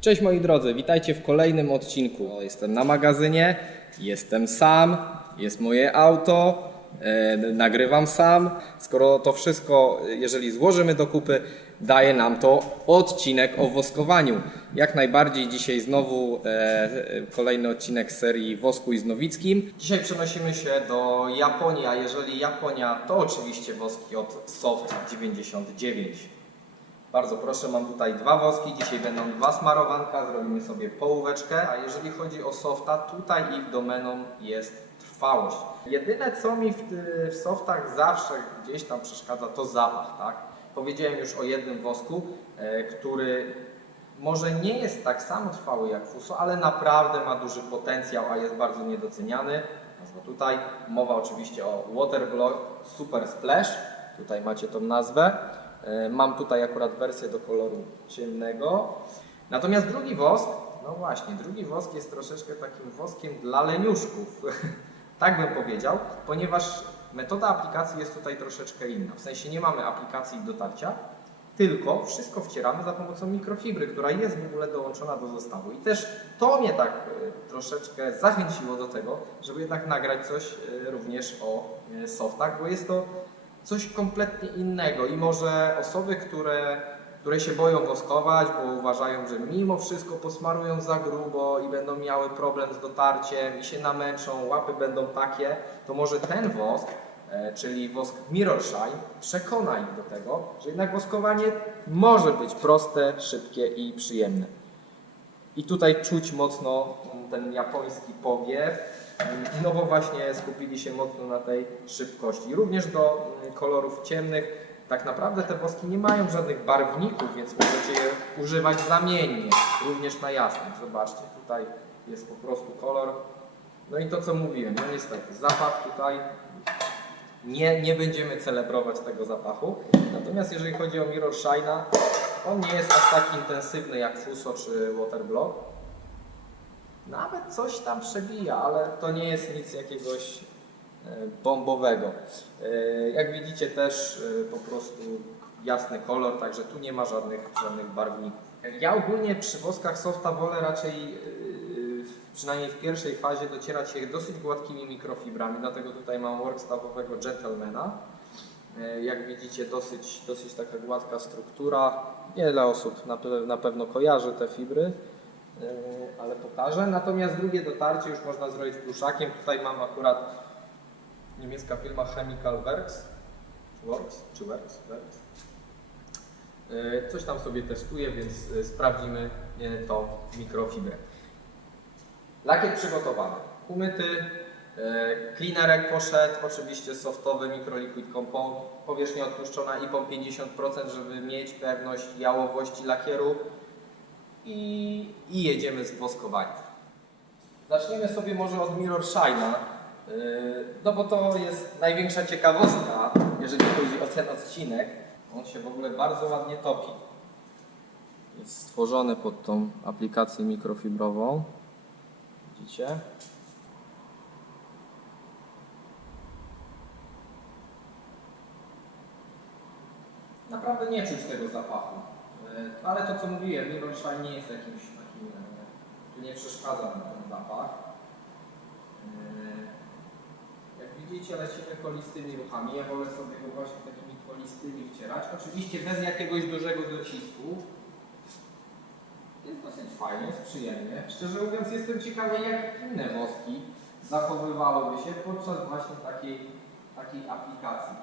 Cześć moi drodzy, witajcie w kolejnym odcinku. Jestem na magazynie, jestem sam, jest moje auto, e, nagrywam sam. Skoro to wszystko, jeżeli złożymy do kupy, daje nam to odcinek o woskowaniu. Jak najbardziej dzisiaj znowu e, kolejny odcinek serii Woskuj z Nowickim. Dzisiaj przenosimy się do Japonii, a jeżeli Japonia, to oczywiście woski od Soft 99. Bardzo proszę, mam tutaj dwa woski, dzisiaj będą dwa smarowanka, zrobimy sobie połóweczkę. A jeżeli chodzi o softa, tutaj ich domeną jest trwałość. Jedyne co mi w, ty- w softach zawsze gdzieś tam przeszkadza to zapach, tak? Powiedziałem już o jednym wosku, e, który może nie jest tak samo trwały jak Fuso, ale naprawdę ma duży potencjał, a jest bardzo niedoceniany. Nazwa tutaj. Mowa oczywiście o Waterblock Super Splash. Tutaj macie tą nazwę. E, Mam tutaj akurat wersję do koloru ciemnego. Natomiast drugi wosk, no właśnie, drugi wosk jest troszeczkę takim woskiem dla leniuszków. tak bym powiedział, ponieważ metoda aplikacji jest tutaj troszeczkę inna. W sensie nie mamy aplikacji dotarcia, tylko wszystko wcieramy za pomocą mikrofibry, która jest w ogóle dołączona do zestawu. I też to mnie tak e, troszeczkę zachęciło do tego, żeby jednak nagrać coś e, również o softach, bo jest to coś kompletnie innego i może osoby, które, które się boją woskować, bo uważają, że mimo wszystko posmarują za grubo i będą miały problem z dotarciem i się namęczą, łapy będą takie, to może ten wosk, e, czyli wosk Mirror Shine, przekona ich do tego, że jednak woskowanie może być proste, szybkie i przyjemne. I tutaj czuć mocno ten japoński powiew. No bo właśnie skupili się mocno na tej szybkości. Również do mm, kolorów ciemnych tak naprawdę te woski nie mają żadnych barwników, więc możecie je używać zamiennie, również na jasnych. Zobaczcie, tutaj jest po prostu kolor. No i to co mówiłem, no niestety zapach tutaj nie, nie będziemy celebrować tego zapachu. Natomiast jeżeli chodzi o Mirror Shine'a, on nie jest aż tak intensywny jak Fuso czy Waterblock. Nawet coś tam przebija, ale to nie jest nic jakiegoś e, bombowego. E, Jak widzicie też e, po prostu jasny kolor, także tu nie ma żadnych, żadnych barwników. Ja ogólnie przy woskach softa wolę raczej, przynajmniej w pierwszej fazie, docierać się dosyć gładkimi mikrofibrami, dlatego tutaj mam work stawowego Gentlemana. Jak widzicie dosyć, dosyć taka gładka struktura. Wiele osób na, na pewno kojarzy te fibry. Yy, ale pokażę. Natomiast drugie dotarcie już można zrobić pluszakiem. Tutaj mam akurat niemiecka firma Chemical Works. Works? Czy Works? Works. Yy, Coś tam sobie testuję, więc yy, sprawdzimy tą mikrofibrę. Lakier przygotowany. Umyty, cleanerek poszedł, oczywiście softowy microliquid compound, powierzchnia odtłuszczona IPą 50%, żeby mieć pewność jałowości lakieru i, i jedziemy z woskowaniem. Zaczniemy sobie może od Mirror Shine'a, yy, no bo to jest największa ciekawostka, jeżeli chodzi o ten odcinek. On się w ogóle bardzo ładnie topi. Jest stworzony pod tą aplikację mikrofibrową. Widzicie? Naprawdę nie czuć tego zapachu. E, Ale to co mówiłem, Shine nie jest jakimś takim, e, tu nie przeszkadza nam ten zapach. E, Jak widzicie lecimy kolistymi ruchami, ja wolę sobie go właśnie takimi kolistymi wcierać. Oczywiście bez jakiegoś dużego docisku. Jest dosyć fajnie, jest przyjemnie. Szczerze mówiąc jestem ciekawy jak inne woski zachowywałyby się podczas właśnie takiej, takiej aplikacji.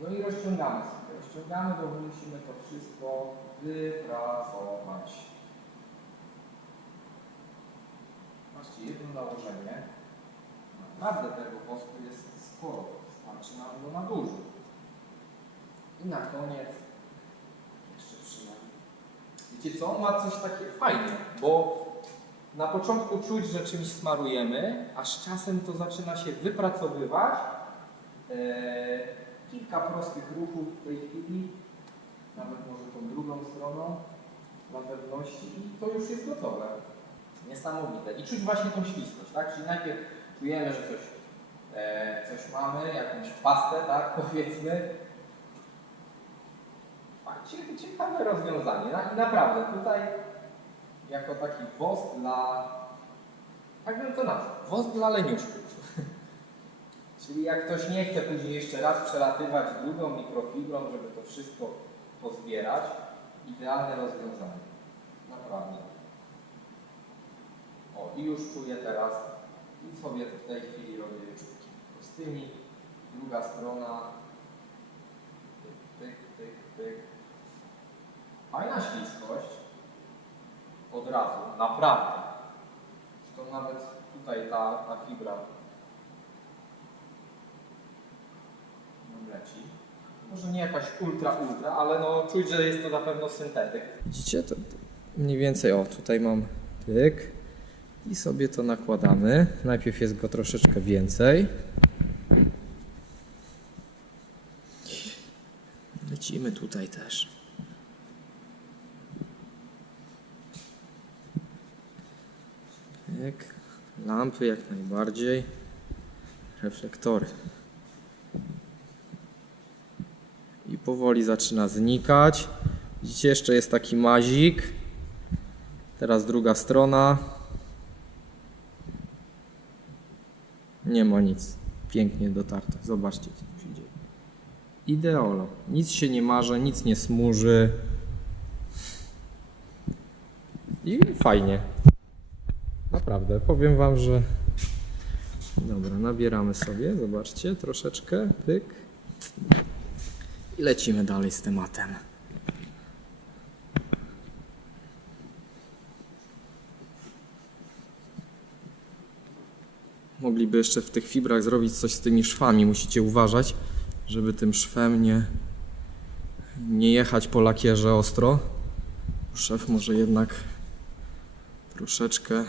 No i rozciągamy sobie. Rozciągamy, bo musimy to wszystko wypracować. Zobaczcie, jedno nałożenie. Naprawdę tego wosku jest sporo. Starczy nam go na dużo. I na koniec jeszcze przynajmniej. Wiecie co? Ma coś takie fajne, bo na początku czuć, że czymś smarujemy, a z czasem to zaczyna się wypracowywać. Eee, kilka prostych ruchów w tej chwili, nawet może tą drugą stroną dla pewności i to już jest gotowe. Niesamowite. I czuć właśnie tą śliskość, tak? Czyli najpierw czujemy, że coś, e, coś mamy, jakąś pastę, tak? Powiedzmy. Cie- ciekawe rozwiązanie. Na, I naprawdę tutaj jako taki wosk dla, tak bym to nazwał, wosk dla leniuszków. Czyli jak ktoś nie chce później jeszcze raz przelatywać drugą mikrofibrą, żeby to wszystko pozbierać, idealne rozwiązanie. Naprawdę. O, i już czuję teraz, i sobie w tej chwili robię już prostymi. Druga strona. Pyk, pyk, pyk. Fajna śliskość. Od razu, naprawdę. To nawet tutaj ta, ta fibra nam leci. Może nie jakaś ultra, ultra, ale no czuć, że jest to na pewno syntetyk. Widzicie, to, to mniej więcej, o tutaj mam pyk i sobie to nakładamy. Najpierw jest go troszeczkę więcej. Lecimy tutaj też. Pyk. Lampy jak najbardziej. Reflektory. I powoli zaczyna znikać. Widzicie, jeszcze jest taki mazik. Teraz druga strona. Nie ma nic. Pięknie dotarte. Zobaczcie, co tu się dzieje. Ideolo. Nic się nie marze, nic nie smuży. I fajnie. Naprawdę, powiem Wam, że. Dobra, nabieramy sobie, zobaczcie, troszeczkę, pyk. I lecimy dalej z tematem. Mogliby jeszcze w tych fibrach zrobić coś z tymi szwami. Musicie uważać, żeby tym szwem nie, nie jechać po lakierze ostro. Szef może jednak troszeczkę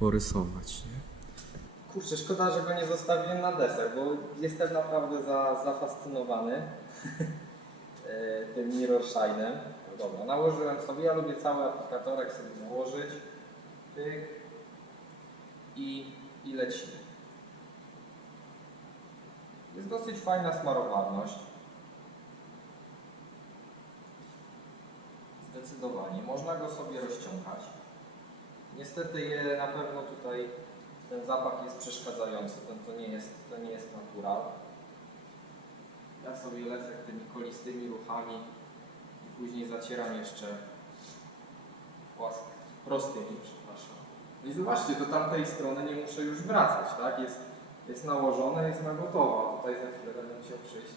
porysować. Nie? Kurczę, szkoda, że go nie zostawiłem na deser, bo jestem naprawdę za, zafascynowany e, tym Mirror Shine'em. Dobra, nałożyłem sobie, ja lubię cały aplikatorek sobie nałożyć. Pyk. I, i lecimy. Jest dosyć fajna smarowalność. Zdecydowanie. Można go sobie rozciągać. Niestety je na pewno tutaj ten zapach jest przeszkadzający. Ten, to, nie jest, to nie jest natural. Ja sobie lecę tymi kolistymi ruchami i później zacieram jeszcze płask, prostymi, przepraszam. No i zobaczcie, do tamtej strony nie muszę już wracać, tak? Jest, jest nałożone, jest na gotowo. Tutaj za chwilę będę musiał przyjść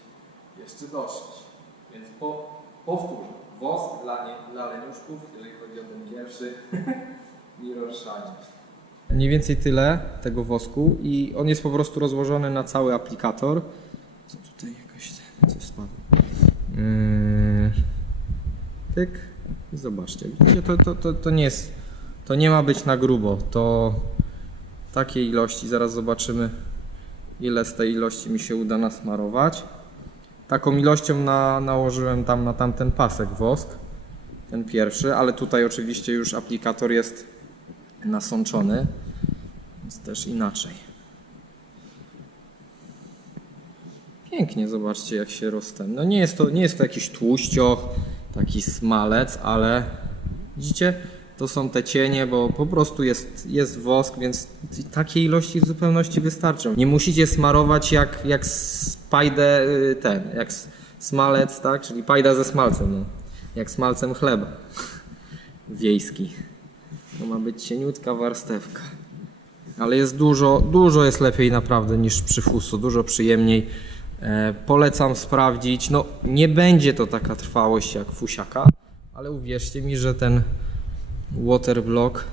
jeszcze dotrzeć. Więc po, powtórzę. Wosk dla, nie, dla leniuszków, jeżeli chodzi o ten pierwszy Mirror. Mniej więcej tyle tego wosku i on jest po prostu rozłożony na cały aplikator. Co tutaj jakoś coś spadło? Yy, Pyk i zobaczcie. Widzicie, to, to, to, to nie jest, to nie ma być na grubo. To takiej ilości, zaraz zobaczymy ile z tej ilości mi się uda nasmarować. Taką ilością na, nałożyłem tam na tamten pasek wosk, ten pierwszy, ale tutaj oczywiście już aplikator jest nasączony, więc też inaczej. Pięknie, zobaczcie jak się rozten. No nie jest to, nie jest to jakiś tłuścioch, taki smalec, ale widzicie, to są te cienie, bo po prostu jest, jest wosk, więc takiej ilości w zupełności wystarczą. Nie musicie smarować jak, jak spajdę y, ten, jak smalec, tak, czyli pajda ze smalcem, no. jak smalcem chleba wiejski. To ma być cieniutka warstewka. Ale jest dużo, dużo jest lepiej naprawdę niż przy fusu, dużo przyjemniej. E, polecam sprawdzić. No, nie będzie to taka trwałość jak fusiaka, ale uwierzcie mi, że ten waterblock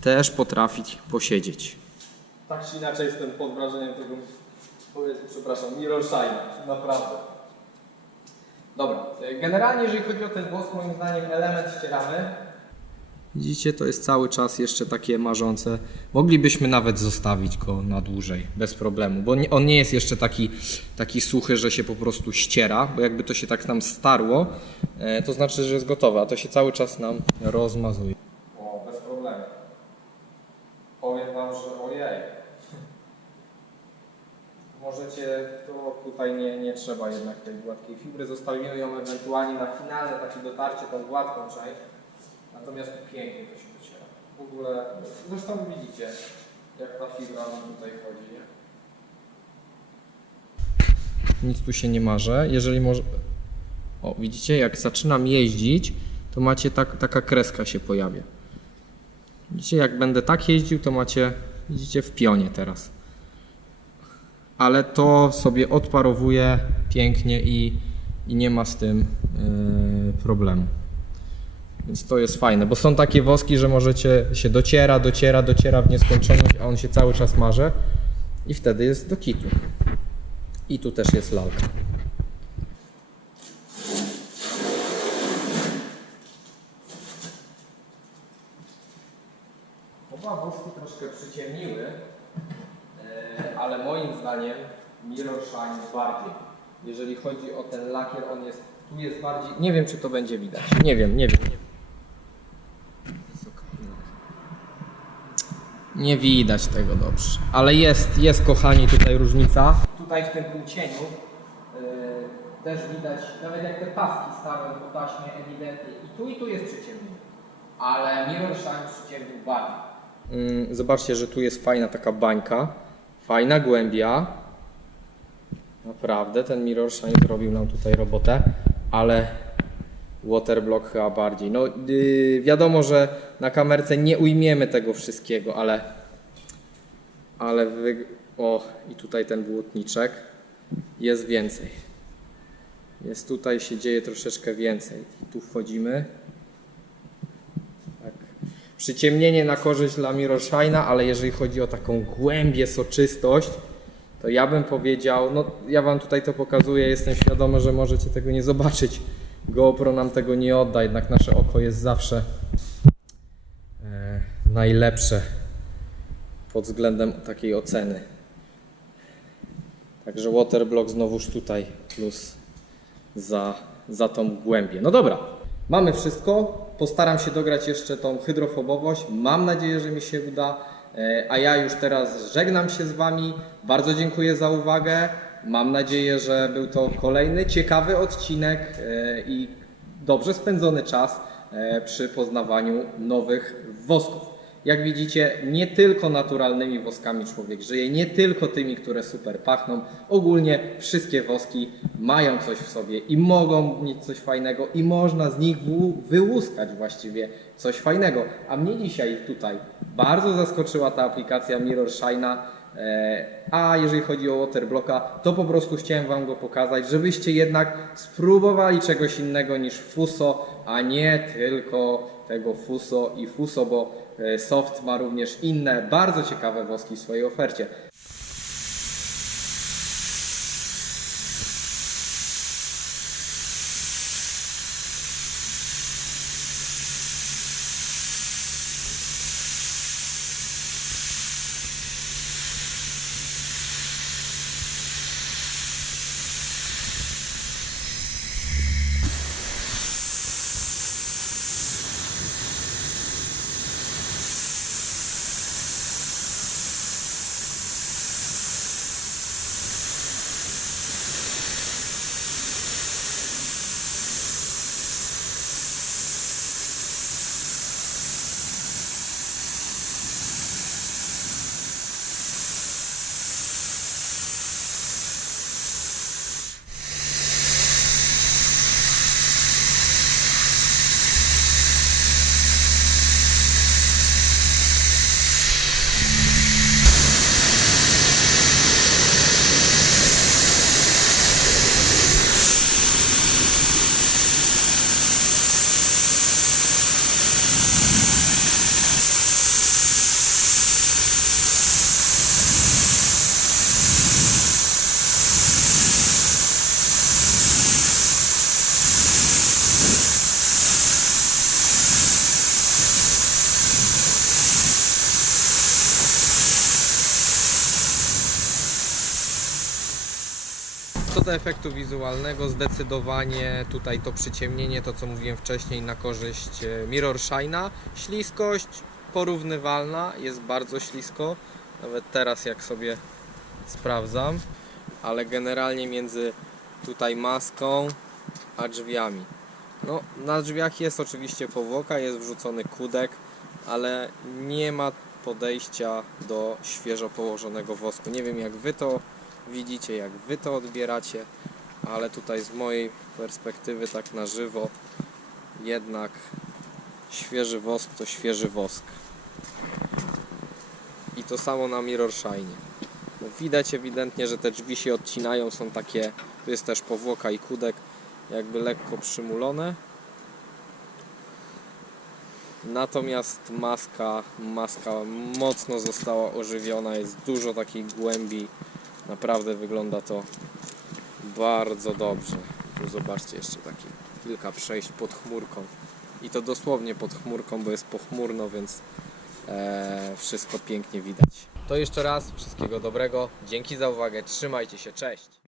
też potrafi posiedzieć. Tak czy inaczej jestem pod wrażeniem tego, przepraszam, Mirror Shine, naprawdę. Dobra, e, generalnie jeżeli chodzi o ten wosk, moim zdaniem element ścieramy. Widzicie, to jest cały czas jeszcze takie marzące. Moglibyśmy nawet zostawić go na dłużej, bez problemu, bo on nie jest jeszcze taki, taki suchy, że się po prostu ściera, bo jakby to się tak nam starło, e, to znaczy, że jest gotowe, a to się cały czas nam rozmazuje. O, bez problemu. Powiem Wam, że ojej. Możecie to tutaj nie, nie trzeba jednak tej gładkiej fibry. Zostawimy ją ewentualnie na finalne takie dotarcie, tą gładką część. Natomiast pięknie to się dociera. W ogóle, zresztą widzicie, jak ta fibra nam tutaj chodzi. Nic tu się nie marze. Jeżeli może... O, widzicie, jak zaczynam jeździć, to macie tak, taka kreska się pojawia. Widzicie, jak będę tak jeździł, to macie, widzicie, w pionie teraz. Ale to sobie odparowuje pięknie i, i nie ma z tym yy, problemu. Więc to jest fajne, bo są takie woski, że możecie się dociera, dociera, dociera w nieskończoność, a on się cały czas marze i wtedy jest do kitu. I tu też jest lalka. Oba woski troszkę przyciemniły, e, ale moim zdaniem Mirror Shine bardziej. Jeżeli chodzi o ten lakier, on jest, tu jest bardziej, nie wiem czy to będzie widać, nie wiem, nie wiem. Nie, wiem. Nie widać tego dobrze, ale jest, jest kochani tutaj różnica. Tutaj w tym półcieniu e, też widać, nawet jak te paski stałem po taśmie ewidentnie i tu i tu jest przyciemnienie, ale Mirror Shine przyciemnił bardziej. Mm, Zobaczcie, że tu jest fajna taka bańka, fajna głębia. Naprawdę, ten Mirror Shine zrobił nam tutaj robotę, ale Waterblock chyba bardziej. No yy, wiadomo, że na kamerce nie ujmiemy tego wszystkiego, ale ale wy... o i tutaj ten błotniczek jest więcej. Jest tutaj się dzieje troszeczkę więcej. I tu wchodzimy. Tak. Przyciemnienie na korzyść dla Miroshine'a, ale jeżeli chodzi o taką głębię, soczystość, to ja bym powiedział, no ja wam tutaj to pokazuję, jestem świadomy, że możecie tego nie zobaczyć. GoPro nam tego nie odda, jednak nasze oko jest zawsze e, najlepsze pod względem takiej oceny. Także Waterblock znowuż tutaj plus za, za tą głębię. No dobra, mamy wszystko. Postaram się dograć jeszcze tą hydrofobowość. Mam nadzieję, że mi się uda. E, A ja już teraz żegnam się z Wami. Bardzo dziękuję za uwagę. Mam nadzieję, że był to kolejny ciekawy odcinek e, i dobrze spędzony czas e, przy poznawaniu nowych wosków. Jak widzicie, nie tylko naturalnymi woskami człowiek żyje, nie tylko tymi, które super pachną. Ogólnie wszystkie woski mają coś w sobie i mogą mieć coś fajnego i można z nich wyłuskać właściwie coś fajnego. A mnie dzisiaj tutaj bardzo zaskoczyła ta aplikacja Mirror Shine'a. E, A jeżeli chodzi o Waterblocka, to po prostu chciałem Wam go pokazać, żebyście jednak spróbowali czegoś innego niż Fuso, a nie tylko tego Fuso i Fuso, bo e, Soft ma również inne, bardzo ciekawe woski w swojej ofercie. Co do efektu wizualnego, zdecydowanie tutaj to przyciemnienie, to co mówiłem wcześniej, na korzyść e, Mirror Shine'a. Śliskość porównywalna, jest bardzo ślisko. Nawet teraz jak sobie sprawdzam. ale generalnie między tutaj maską a drzwiami. No, na drzwiach jest oczywiście powłoka, jest wrzucony kudek, ale nie ma podejścia do świeżo położonego wosku. Nie wiem jak wy to widzicie, jak wy to odbieracie, ale tutaj z mojej perspektywy tak na żywo jednak świeży wosk to świeży wosk. I to samo na Mirror Shine. No, widać ewidentnie, że te drzwi się odcinają, są takie, tu jest też powłoka i kudek, jakby lekko przymulone. Natomiast maska, maska mocno została ożywiona, jest dużo takiej głębi. Naprawdę wygląda to bardzo dobrze. Tu zobaczcie jeszcze takie kilka przejść pod chmurką. I to dosłownie pod chmurką, bo jest pochmurno, więc e, wszystko pięknie widać. To jeszcze raz wszystkiego dobrego. Dzięki za uwagę. Trzymajcie się. Cześć.